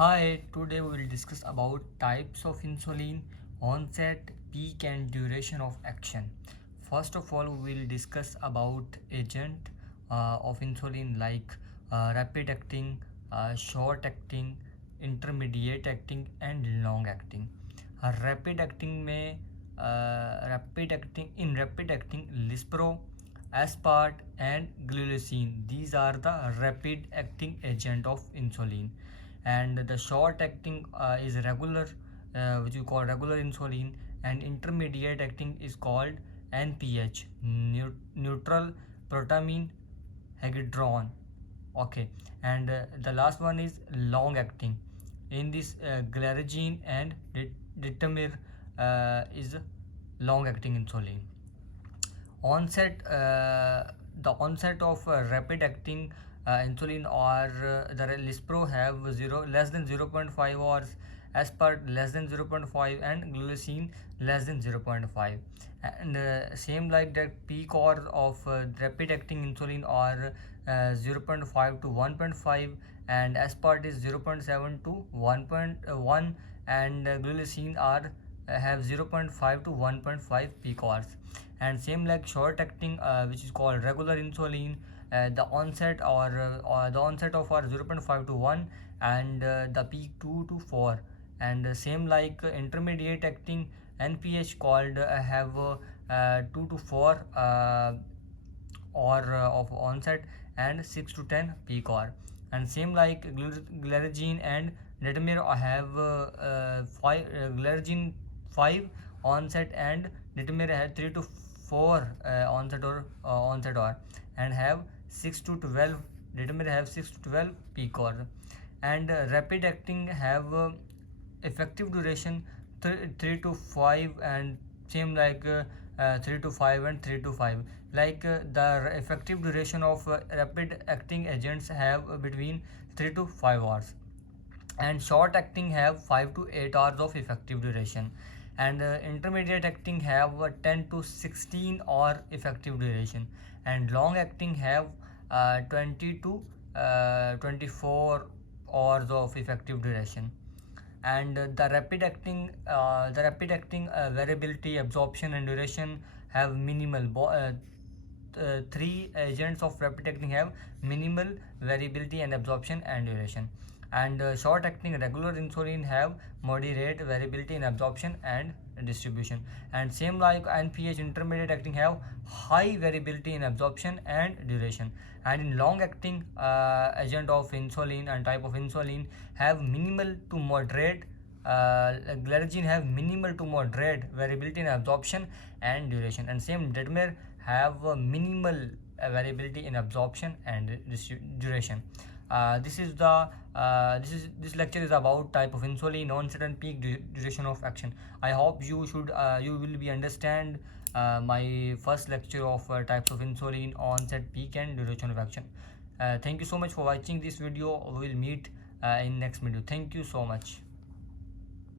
Hi, today we will discuss about types of insulin, onset, peak and duration of action. First of all, we will discuss about agent of insulin like rapid acting, short acting, intermediate acting and long acting. Rapid acting में rapid acting Lispro, aspart and glulisine. These are the rapid acting agent of insulin. And the short acting is regular, which you call regular insulin, and intermediate acting is called NPH, neutral protamine hagidron. Okay, and the last one is long acting. In this glargine and detamir is long acting insulin. Onset The onset of rapid acting insulin or the Lispro have less than 0.5 hours, aspart less than 0.5 and glulisine less than 0.5. And same like that peak hours of rapid acting insulin are 0.5 to 1.5, and aspart is 0.7 to 1.1, and glulisine are have 0.5 to 1.5 peak hours. And same like short acting, which is called regular insulin, the onset or the onset of are 0.5 to 1, and the peak 2 to 4. And same like intermediate acting NPH called have 2 to 4 or of onset and 6 to 10 peak hour. And same like glargine and detamir have 5 glargine 5 onset, and detamir have 3 to 4 onset hour, and have 6 to 12. Detamir have 6 to 12 peak hour. And rapid acting have effective duration 3 to 5, and same like 3 to 5 and 3 to 5. Like the effective duration of rapid acting agents have between 3 to 5 hours, and short acting have 5 to 8 hours of effective duration, and intermediate acting have 10 to 16 hour effective duration, and long acting have 20 to 24 hours of effective duration. And the rapid acting variability, absorption and duration have minimal three agents of rapid acting have minimal variability and absorption and duration. And short acting regular insulin have moderate variability in absorption and distribution. And same like NPH intermediate acting have high variability in absorption and duration. And in long acting agent of insulin and type of insulin have minimal to moderate, glargine have minimal to moderate variability in absorption and duration. And same detamir have minimal variability in absorption and duration. This lecture is about type of insulin, onset and peak duration of action. I hope you will be understand my first lecture of types of insulin, onset, peak and duration of action. Thank you so much for watching this video. We will meet in next video. Thank you so much.